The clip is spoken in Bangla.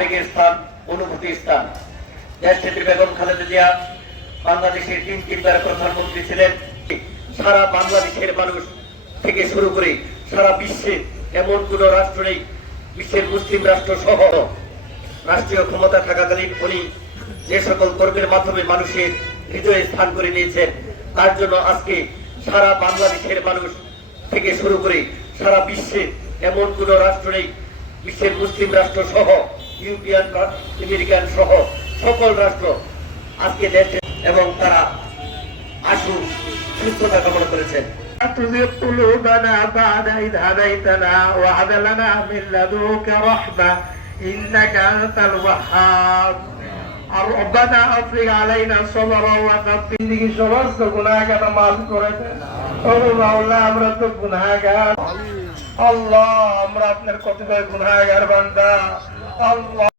আবেগের স্থান, অনুভূতির স্থান। দেশনেত্রী বেগম খালেদা জিয়া বাংলাদেশের তিনবার প্রধানমন্ত্রী ছিলেন। সারা বাংলাদেশের মানুষ থেকে শুরু করে সারা বিশ্বে এমন কোন রাষ্ট্র নেই, বিশ্বের মুসলিম রাষ্ট্র সহ রাষ্ট্রীয় ক্ষমতা থাকাকালীন উনি যে সকল কর্মের মাধ্যমে মানুষের হৃদয়ে স্থান করে নিয়েছেন, তার জন্য আজকে সারা বাংলাদেশের মানুষ থেকে শুরু করে সারা বিশ্বে এমন কোন রাষ্ট্র নেই, বিশ্বের মুসলিম রাষ্ট্র সহ ইউরোপিয়ান আমেরিকান সহ সকল রাষ্ট্র আজকে দেশে এবং তারা আশু সুস্থতা কামনা করেছেন। تزغ قلوبنا بعد إذ هديتنا وهب لنا من لدنك رحمة إنك أنت الوهاب ربنا أفرغ علينا صبرا وثبت সমস্ত গুনাহগার মাফ করে দেন। ও মাওলা, আমরা তো গুনাহগার। আল্লাহ, আমরা আপনার কতগুলো গুনাহগার বান্দা। আল্লাহ